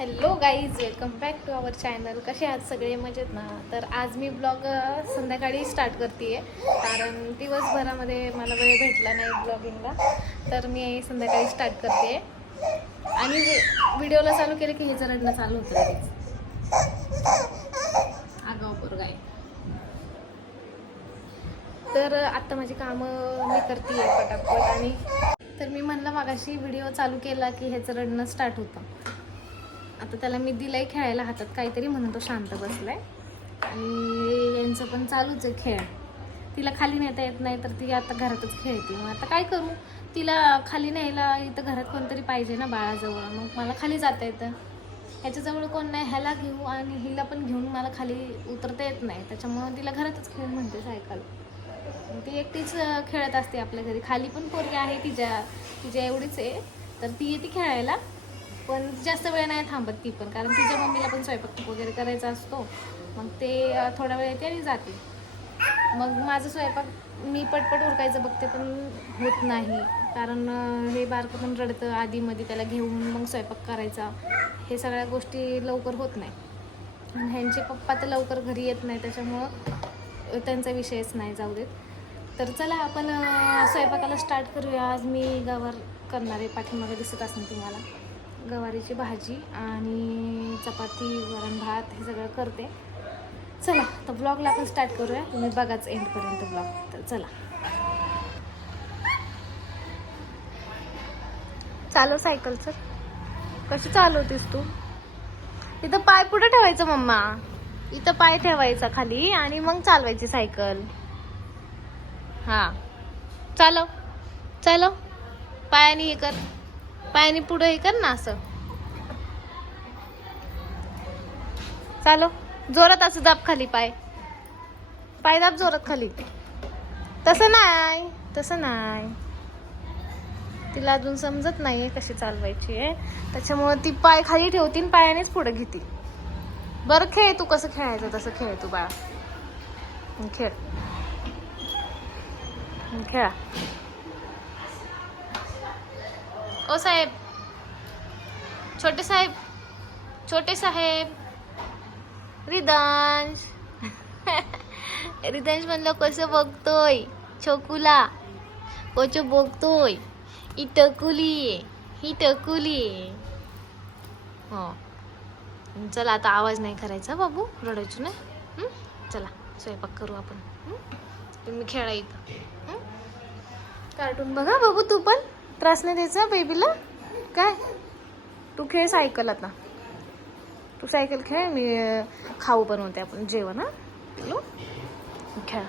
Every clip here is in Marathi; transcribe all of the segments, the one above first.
Hello guys, welcome back to our channel. कसे आहात सगळे? मजेत ना? तर आज मी ब्लॉग संध्याकाळी स्टार्ट करते आहे, कारण दिवसभरामध्ये मला वेळ भेटला नाही ब्लॉगिंगला. तर मी संध्याकाळी स्टार्ट करते आणि व्हिडिओला चालू केलं की हे रडणं चालू होतं लगेच. आगाऊ पोरगा आहे. तर आत्ता माझी कामं मी करते आहे पटापट. आणि तर मी म्हणलं मागाशी व्हिडिओ चालू केला की ह्याचं रडणं स्टार्ट होतं. आता त्याला मी दिलंय खेळायला हातात काहीतरी, म्हणून तो शांत बसलाय. आणि यांचं पण चालूच आहे खेळ. तिला खाली नेता येत नाही तर ती आता घरातच खेळते. मग आता काय करू, तिला खाली न्यायला इथं घरात कोणतरी पाहिजे ना बाळाजवळ. मग मला खाली जाता येतं, ह्याच्याजवळ कोण नाही. ह्याला घेऊ आणि हिला पण घेऊन मला खाली उतरता येत नाही, त्याच्यामुळं तिला घरातच खेळ म्हणते सायकल. ती एकटीच खेळत असते आपल्या घरी. खाली पण पोरगी आहे तिच्या एवढीच आहे, तर ती येते खेळायला. पण जास्त वेळ नाही थांबत ती पण, कारण तिच्या मम्मीला पण स्वयंपाक वगैरे करायचा असतो. मग ते थोडा वेळ येते आणि जाते. मग माझं स्वयंपाक मी पटपट उरकायचं बघते, पण होत नाही. कारण हे बारकं पण रडतं आधीमध्ये, त्याला घेऊन मग स्वयंपाक करायचा, हे सगळ्या गोष्टी लवकर होत नाही. आणि ह्यांचे पप्पा तर लवकर घरी येत नाही, त्याच्यामुळं त्यांचा विषयच नाही, जाऊ देत. तर चला आपण स्वयंपाकाला स्टार्ट करूया. आज मी गवार करणार आहे, पाठीमागे दिसत असेल तुम्हाला. गवारीची भाजी आणि चपाती, वरण भात हे सगळं करते. चला तर ब्लॉगला आपण स्टार्ट करूया. तुम्ही बघाच एंडपर्यंत ब्लॉग. तर चला. चालव सायकल सर. कशी चालवतेस तू? इथं पाय पुढे ठेवायचं मम्मा, इथं पाय ठेवायचा खाली आणि मग चालवायची सायकल. हा, चालव चालव. पायाने हे कर, पायाने पुढे हे कर ना, असं चालव. जोरात असं दाब खाली, पाय दाब जोरात खाली. तसं नाही, तिला अजून समजत नाहीये कशी चालवायची आहे, त्याच्यामुळे ती पाय खाली ठेवती आणि पायानेच पुढे घेते. बरं खेळ, तू कसं खेळायचं तसं खेळ तू बाळा. खेळ, खेळा. ओ साहेब, छोटे साहेब, छोटे साहेब. रिदांश रिदांश म्हणलं कसं बघतोय छोकूला, कोचो बघतोय. ही टकुली. हो, चला आता आवाज नाही करायचा बाबू, रडायचं नाही. चला स्वयंपाक करू आपण. तुम्ही खेळा इथं. कार्टून बघा बाबू, तू पण त्रास नाही द्यायचा बेबीला. काय तू खेळ सायकल. आता तू सायकल खेळ, मी खाऊ बनवते आपण जेवण. हा, खेळा.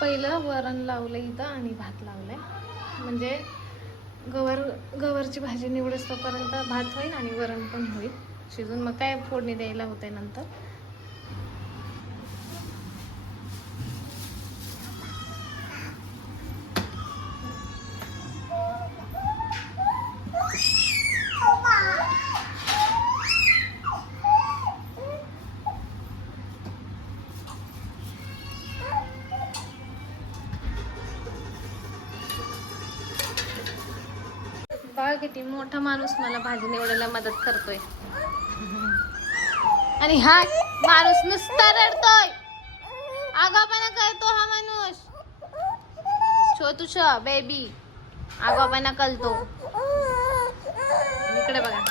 पहिलं वरण लावलं इथं आणि भात लावलाय, म्हणजे गवारची भाजी निवडस तोपर्यंत भात होईल आणि वरण पण होईल शिजून. मग काय फोडणी द्यायला होते नंतर. बघा किती मोठा माणूस मला भाजी निवडायला मदत करतोय, आणि हा माणूस नुसता रडतोय. आगाऊपणा करतो हा माणूस. छोटूशा बेबी आगाऊपणा करतो. इकडे बघा.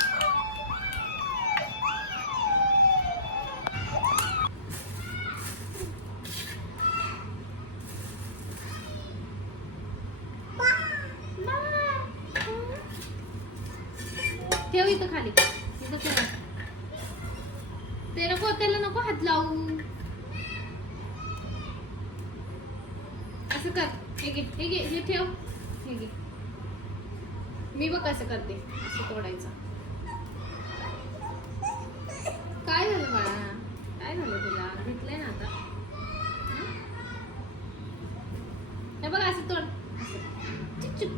ठेव इथं खाली, इथं ठेव. ते नको, त्याला नको हात लावू. असं कर. हे घे, हे घे, हे ठेव. हे घे. मी बघ कसं करते. असं तोडायचं. काय झालं बाळा? काय झालं तुला? घेतलंय ना आता. हे बघ असं तोड. चिचुक.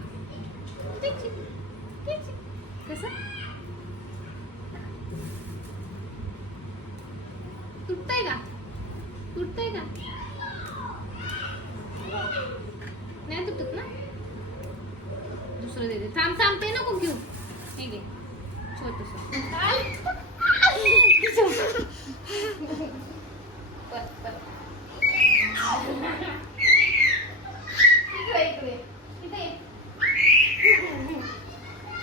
चिचुक. चिचुक. कसं? तुटतंय का? तुटतंय का? नाही तुटत ना? दुसरं दे दे. थांब थांब, ते नको घेऊ. हे घे छोटस. इकडे इकडे इथे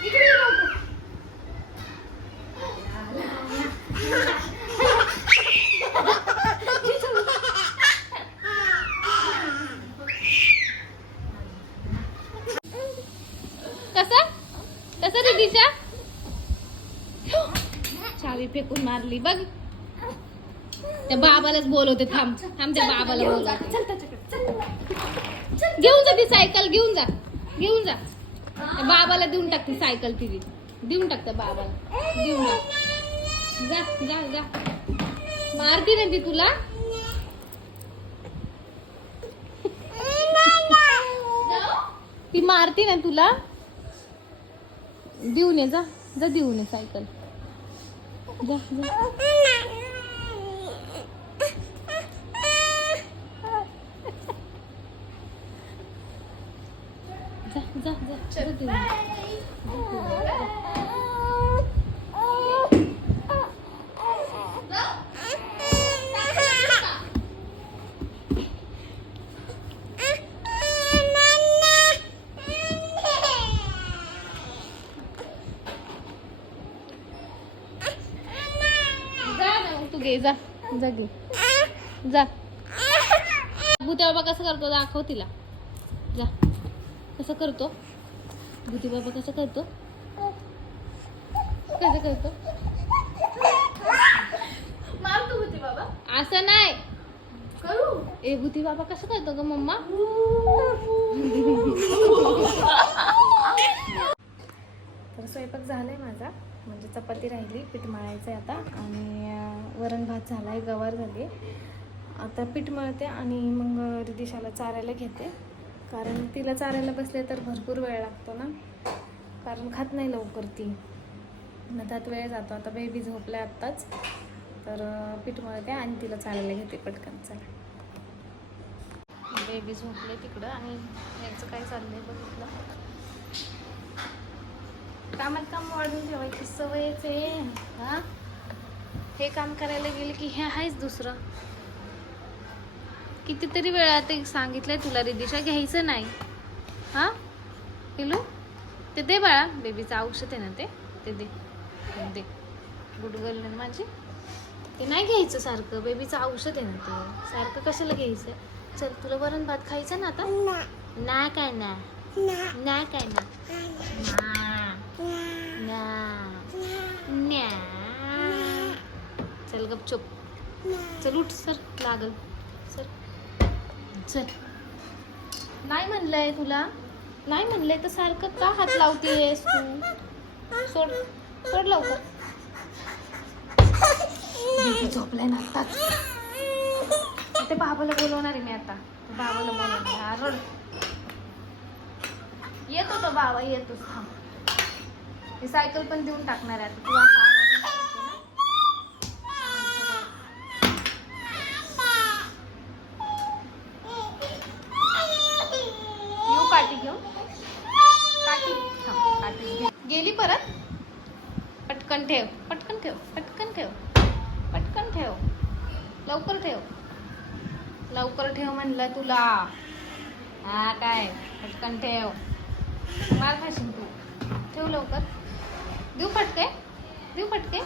इकडे नको. कसं दीदीच्या चावी फेकून मारली बघ. त्या बाबालाच बोलवते. थांब थांब, त्या बाबाला बोलवते. घेऊन जा ती सायकल, घेऊन जा, घेऊन जा. त्या बाबाला देऊन टाक ती सायकल. तिची देऊन टाक त्या बाबाला. देऊन टाक. जा जा जा. मारती ना ती तुला. ती मारती ना तुला. देऊन ये जा, जा देऊन ये सायकल. जा जा जा जा जा देऊन जा जा घे जा. भूती बाबा कसं करतो दाखव तिला. जा कसं करतो भूती बाबा, कसं करतो, कसं करतो. मारतो भूती बाबा. असं नाही करू. ए भूती बाबा कसं करतो ग मम्मा. तर स्वयंपाक झालाय माझा. म्हणजे चपाती राहिली, पीठ मळायचं आहे आता. आणि वरण भात झाला आहे, गवार झाली. आता पीठ मळते आणि मग रिदिशाला चारायला घेते. कारण तिला चारायला बसले तर भरपूर वेळ लागतो ना, कारण खात नाही लवकर ती. मधात वेळ जातो. आता बेबी झोपला आत्ताच, तर पीठ मळते आणि तिला चारायला घेते पटकन. चला, बेबी झोपले तिकडं आणि याचं काय चाललंय बघितलं. कामात काम वाढून ठेवायची सवयच आहे. हा, हे काम करायला गेले की हे आहेच दुसरं. कितीतरी वेळा ते सांगितलंय तुला रिदिशा घ्यायचं नाही. हा पिलू, ते दे बाळा. बेबीचं औषध आहे ना ते दे दे. गुड गर्ल आहे माझी. ते नाही घ्यायचं सारखं. बेबीचं औषध आहे ना ते, सारखं कशाला घ्यायचं. चल, तुला वरण भात खायचं ना आता. नाही काय ना, नाही काय ना. चल गपचूप. चल उठ. सर लागल. सर चल. नाही म्हणलंय तुला, नाही म्हणलंय तर सारखं का हात लावतेस तू. सोड सोड लवकर. झोपलाय ना आताच. ते बाबाला बोलवणार आहे मी आता. बाबाला बोलवणार. रड. येतो तो बाबा, येतोच. थांब, ही सायकल पण देऊन टाकणार आहे आता. तू असा काठी घेऊन. काठी थांब, काठी गेली परत. पटकन ठेव, पटकन ठेव, पटकन ठेव, पटकन ठेव. लवकर ठेव, लवकर ठेव म्हणलं तुला. हा काय, पटकन ठेव. मार खाशील तू. ठेव लवकर. देऊ फटके, देऊ फटके.